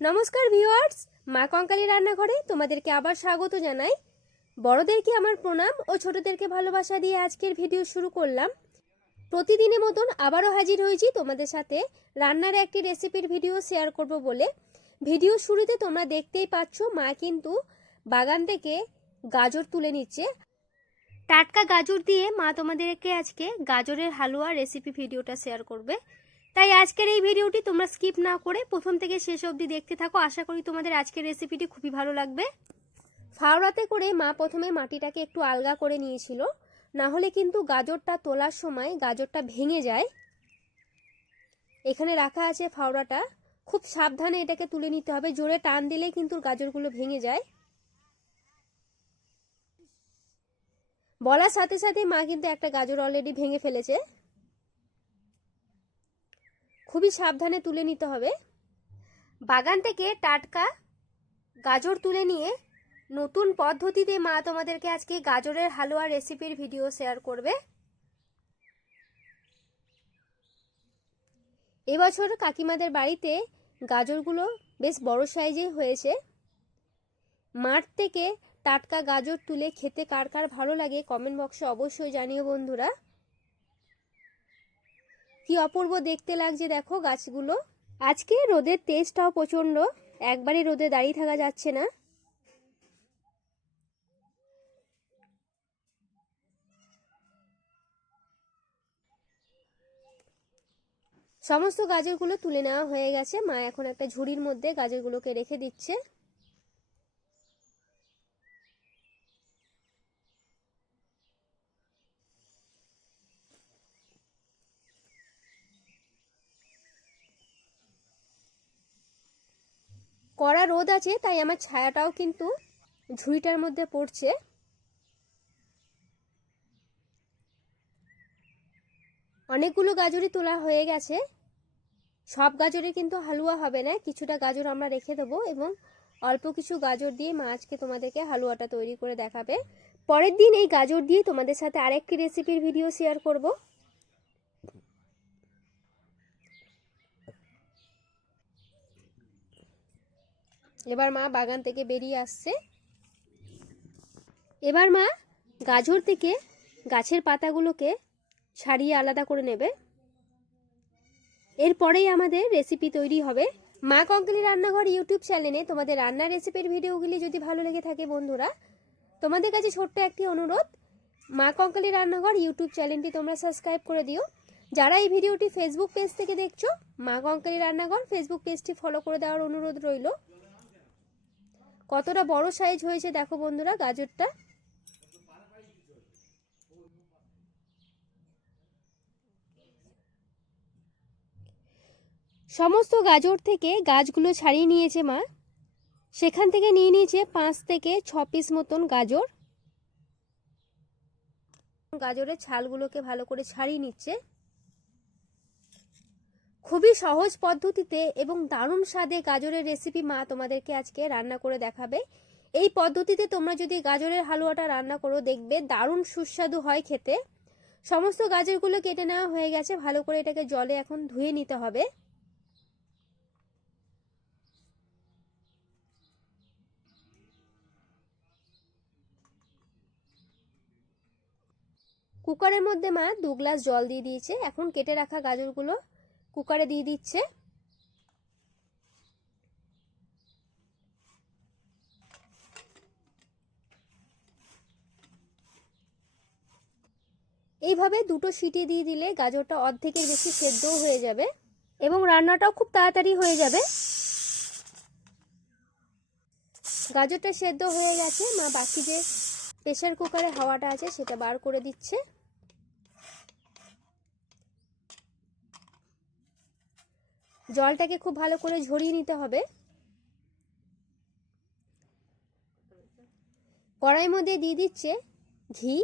নমস্কার ভিউয়ার্স, মা কঙ্কালী রান্নাঘরে তোমাদেরকে আবার স্বাগত জানাই। বড়দেরকে আমার প্রণাম ও ছোটদেরকে ভালোবাসা দিয়ে আজকের ভিডিও শুরু করলাম। প্রতিদিনের মতন আবারও হাজির হয়েছি তোমাদের সাথে রান্নার একটি রেসিপির ভিডিও শেয়ার করব বলে। ভিডিও শুরুতে তোমরা দেখতেই পাচ্ছ মা কিন্তু বাগান থেকে গাজর তুলে নিচ্ছে। টাটকা গাজর দিয়ে মা তোমাদেরকে আজকে গাজরের হালুয়া রেসিপি ভিডিওটা শেয়ার করবে। তাই আজকের এই ভিডিওটি তোমরা স্কিপ না করে প্রথম থেকে শেষ অবধি দেখতে থাকো। আশা করি তোমাদের আজকের রেসিপিটি খুবই ভালো লাগবে। ফাওড়াতে করে মা প্রথমে মাটিটাকে একটু আলগা করে নিয়েছিল, না হলে কিন্তু গাজরটা তোলার সময় গাজরটা ভেঙে যায়। এখানে রাখা আছে ফাওড়াটা, খুব সাবধানে এটাকে তুলে নিতে হবে, জোরে টান দিলে কিন্তু গাজরগুলো ভেঙে যায়। বলার সাথে সাথে মা কিন্তু একটা গাজর অলরেডি ভেঙে ফেলেছে। খুবই সাবধানে তুলে নিতে হবে। বাগান থেকে টাটকা গাজর তুলে নিয়ে নতুন পদ্ধতিতে মা তোমাদেরকে আজকে গাজরের হালুয়া রেসিপির ভিডিও শেয়ার করবে। এবছর কাকিমাদের বাড়িতে গাজরগুলো বেশ বড় সাইজেই হয়েছে। মাঠ থেকে টাটকা গাজর তুলে খেতে কার কার ভালো লাগে কমেন্ট বক্সে অবশ্যই জানিও বন্ধুরা। কি অপূর্ব দেখতে লাগছে দেখো গাছগুলো। আজকে রোদের তেজটাও প্রচণ্ড, একবারে রোদে দাঁড়িয়ে থাকা যাচ্ছে না। সমস্ত গাজরগুলো তুলে নেওয়া হয়ে গেছে। মা এখন একটা ঝুড়ির মধ্যে গাজরগুলোকে রেখে দিচ্ছে। কড়া রোদ আছে, তাই আমার ছায়াটাও কিন্তু ঝুড়িটার মধ্যে পড়ছে। অনেকগুলো গাজরই তোলা হয়ে গেছে। সব গাজরে কিন্তু হালুয়া হবে না, কিছুটা গাজর আমরা রেখে দেবো এবং অল্প কিছু গাজর দিয়ে মা আজকে তোমাদেরকে হালুয়াটা তৈরি করে দেখাবে। পরের দিন এই গাজর দিয়ে তোমাদের সাথে আরেকটি রেসিপির ভিডিও শেয়ার করব। এবার মা বাগান থেকে বেরিয়ে আসছে। এবার মা গাজর থেকে গাছের পাতাগুলোকে ছাড়িয়ে আলাদা করে নেবে। এরপরেই আমাদের রেসিপি তৈরি হবে। মা কঙ্কালী রান্নাঘর ইউটিউব চ্যানেলে তোমাদের রান্নার রেসিপির ভিডিওগুলি যদি ভালো লেগে থাকে বন্ধুরা, তোমাদের কাছে ছোট্ট একটি অনুরোধ, মা কঙ্কালী রান্নাঘর ইউটিউব চ্যানেলটি তোমরা সাবস্ক্রাইব করে দিও। যারা এই ভিডিওটি ফেসবুক পেজ থেকে দেখছো, মা কঙ্কালী রান্নাঘর ফেসবুক পেজটি ফলো করে দেওয়ার অনুরোধ রইল। কতটা বড় সাইজ হয়েছে দেখো বন্ধুরা গাজরটা। সমস্ত গাজর থেকে গাছগুলো ছাড়িয়ে নিয়েছে মা। সেখান থেকে নিয়ে নিয়েছে 5 থেকে 6 পিস মতন গাজর। গাজরের ছালগুলোকে ভালো করে ছাড়িয়ে নিচ্ছে। খুবই সহজ পদ্ধতিতে এবং দারুণ স্বাদে গাজরের রেসিপি মা তোমাদেরকে আজকে রান্না করে দেখাবে। এই পদ্ধতিতে তোমরা যদি গাজরের হালুয়াটা রান্না করো দেখবে দারুণ সুস্বাদু হয় খেতে। সমস্ত গাজরগুলো কেটে নেওয়া হয়ে গেছে, ভালো করে এটাকে জলে এখন ধুয়ে নিতে হবে। কুকারের মধ্যে মা 2 গ্লাস জল দিয়ে দিয়েছে। এখন কেটে রাখা গাজরগুলো কুকারে দিয়ে দিচ্ছে। এইভাবে 2টো সিটি দিয়ে দিলে গাজরটা অর্ধেকের বেশি সেদ্ধও হয়ে যাবে এবং রান্নাটাও খুব তাড়াতাড়ি হয়ে যাবে। গাজরটা সেদ্ধ হয়ে গেছে, মা বাকি যে প্রেসার কুকারে হাওয়াটা আছে সেটা বার করে দিচ্ছে। জলটাকে খুব ভালো করে ঝরিয়ে নিতে হবে। কড়াইয়ের মধ্যে দিয়ে দিচ্ছে ঘি।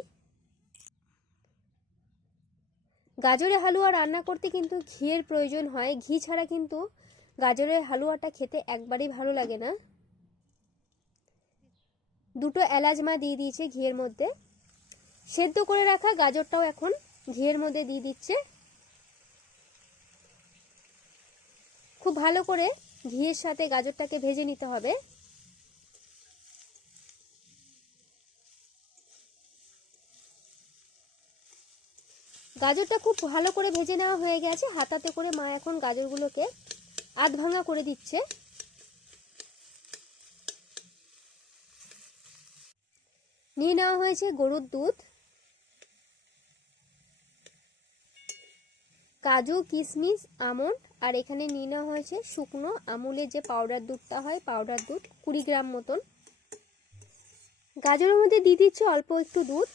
গাজরের হালুয়া রান্না করতে কিন্তু ঘিয়ের প্রয়োজন হয়, ঘি ছাড়া কিন্তু গাজরের হালুয়াটা খেতে একবারই ভালো লাগে না। 2টো এলাচ মা দিয়ে দিয়েছে ঘিয়ের মধ্যে। সেদ্ধ করে রাখা গাজরটাও এখন ঘিয়ের মধ্যে দিয়ে দিচ্ছে। খুব ভালো করে ঘিয়ের সাথে গাজরটাকে ভেজে নিতে হবে। গাজরটা খুব ভালো করে ভেজে নেওয়া হয়ে গেছে। হাতাতে করে মা এখন গাজরগুলোকে আধ ভাঙা করে দিচ্ছে। নিয়ে নেওয়া হয়েছে গরুর দুধ, কাজু, কিশমিশ, আমন্ড, আর এখানে নিয়ে নেওয়া হয়েছে শুকনো আমুলের যে পাউডার দুধটা হয়, পাউডার দুধ 20 গ্রাম মতন। গাজরের মধ্যে দিয়ে দিচ্ছে অল্প একটু দুধ।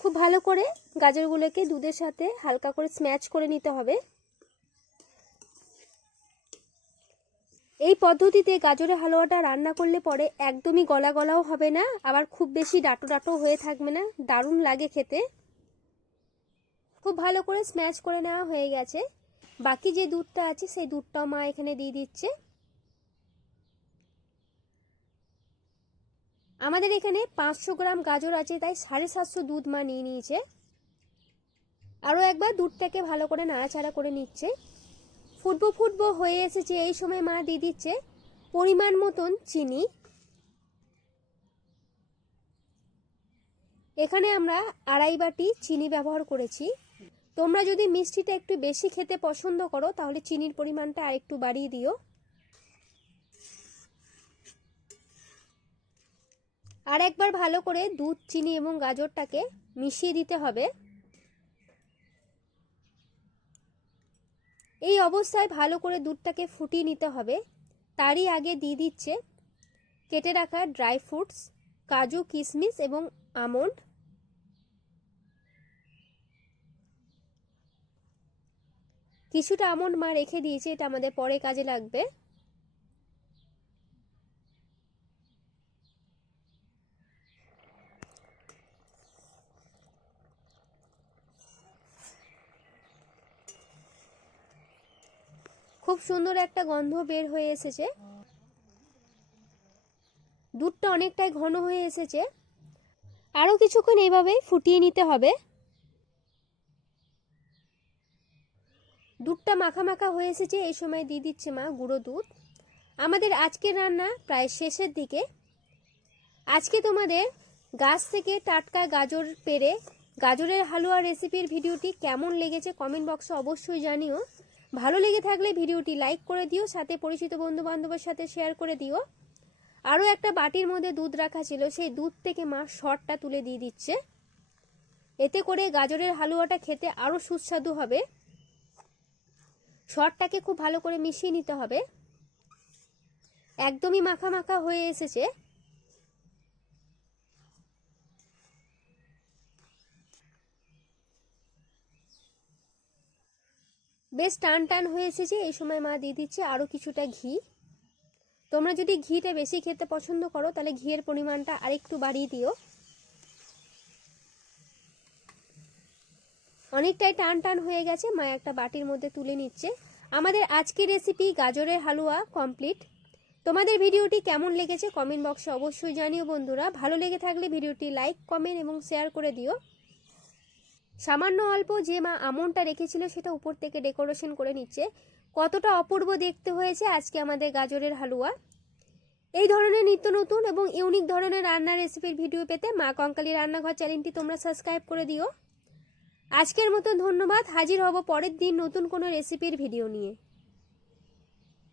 খুব ভালো করে গাজরগুলোকে দুধের সাথে হালকা করে স্ম্যাশ করে নিতে হবে। এই পদ্ধতিতে গাজরের হালুয়াটা রান্না করলে পরে একদমই গলা গলাও হবে না, আবার খুব বেশি ডাটো ডাটো হয়ে থাকবে না, দারুণ লাগে খেতে। খুব ভালো করে স্ম্যাশ করে নেওয়া হয়ে গেছে। বাকি যে দুধটা আছে সেই দুধটাও মা এখানে দিয়ে দিচ্ছে। আমাদের এখানে 500 গ্রাম গাজর আছে, তাই 750 দুধ মা নিয়ে নিয়েছে। আরও একবার দুধটাকে ভালো করে নাড়াচাড়া করে নিচ্ছে। ফুটবো ফুটবো হয়ে এসেছে, এই সময় মা দিয়ে দিচ্ছে পরিমাণ মতন চিনি। এখানে আমরা 2.5 বাটি চিনি ব্যবহার করেছি। তোমরা যদি মিষ্টিটা একটু বেশি খেতে পছন্দ করো তাহলে চিনির পরিমাণটা আরেকটু বাড়িয়ে দিও। আর একবার ভালো করে দুধ, চিনি এবং গাজরটাকে মিশিয়ে দিতে হবে। এই অবস্থায় ভালো করে দুধটাকে ফুটিয়ে নিতে হবে। তারই আগে দিয়ে দিচ্ছে কেটে রাখা ড্রাই ফ্রুটস, কাজু, কিশমিশ এবং আমন্ড। কিছুটা আমন্ড মা রেখে দিয়েছে, এটা আমাদের পরে কাজে লাগবে। খুব সুন্দর একটা গন্ধ বের হয়ে এসেছে। দুধটা অনেকটাই ঘন হয়ে এসেছে। আরও কিছুক্ষণ এইভাবেই ফুটিয়ে নিতে হবে। দুধটা মাখা মাখা হয়ে এসেছে, এই সময় দিয়ে দিচ্ছে মা গুঁড়ো দুধ। আমাদের আজকের রান্না প্রায় শেষের দিকে। আজকে তোমাদের গাছ থেকে টাটকা গাজর পেড়ে গাজরের হালুয়া রেসিপির ভিডিওটি কেমন লেগেছে কমেন্ট বক্সে অবশ্যই জানিও। ভালো লেগে থাকলে ভিডিওটি লাইক করে দিও, সাথে পরিচিত বন্ধু বান্ধবের সাথে শেয়ার করে দিও। আরও একটা বাটির মধ্যে দুধ রাখা ছিল, সেই দুধ থেকে মা সরটা তুলে দিয়ে দিচ্ছে। এতে করে গাজরের হালুয়াটা খেতে আরও সুস্বাদু হবে। সরটাকে খুব ভালো করে মিশিয়ে নিতে হবে। একদমই মাখা মাখা হয়ে এসেছে। বেশ টান টান হয়ে এসেছে, এই সময় মা দিয়ে দিচ্ছে আরও কিছুটা ঘি। তোমরা যদি ঘিটা বেশি খেতে পছন্দ করো তাহলে ঘিয়ের পরিমাণটা আরেকটু বাড়িয়ে দিও। অনেকটাই টান টান হয়ে গেছে, মা একটা বাটির মধ্যে তুলে নিচ্ছে। আমাদের আজকের রেসিপি গাজরের হালুয়া কমপ্লিট। তোমাদের ভিডিওটি কেমন লেগেছে কমেন্ট বক্সে অবশ্যই জানিও বন্ধুরা। ভালো লেগে থাকলে ভিডিওটি লাইক, কমেন্ট এবং শেয়ার করে দিও। সামান্য অল্প যে মা আমন্ডটা রেখেছিল সেটা উপর থেকে ডেকোরেশন করে নিচ্ছে। কতটা অপূর্ব দেখতে হয়েছে আজকে আমাদের গাজরের হালুয়া। এই ধরনের নিত্য নতুন এবং ইউনিক ধরনের রান্নার রেসিপির ভিডিও পেতে মা কঙ্কালী রান্নাঘর চ্যানেলটি তোমরা সাবস্ক্রাইব করে দিও। আজকের মতো ধন্যবাদ। হাজির হব পরের দিন নতুন কোনো রেসিপির ভিডিও নিয়ে।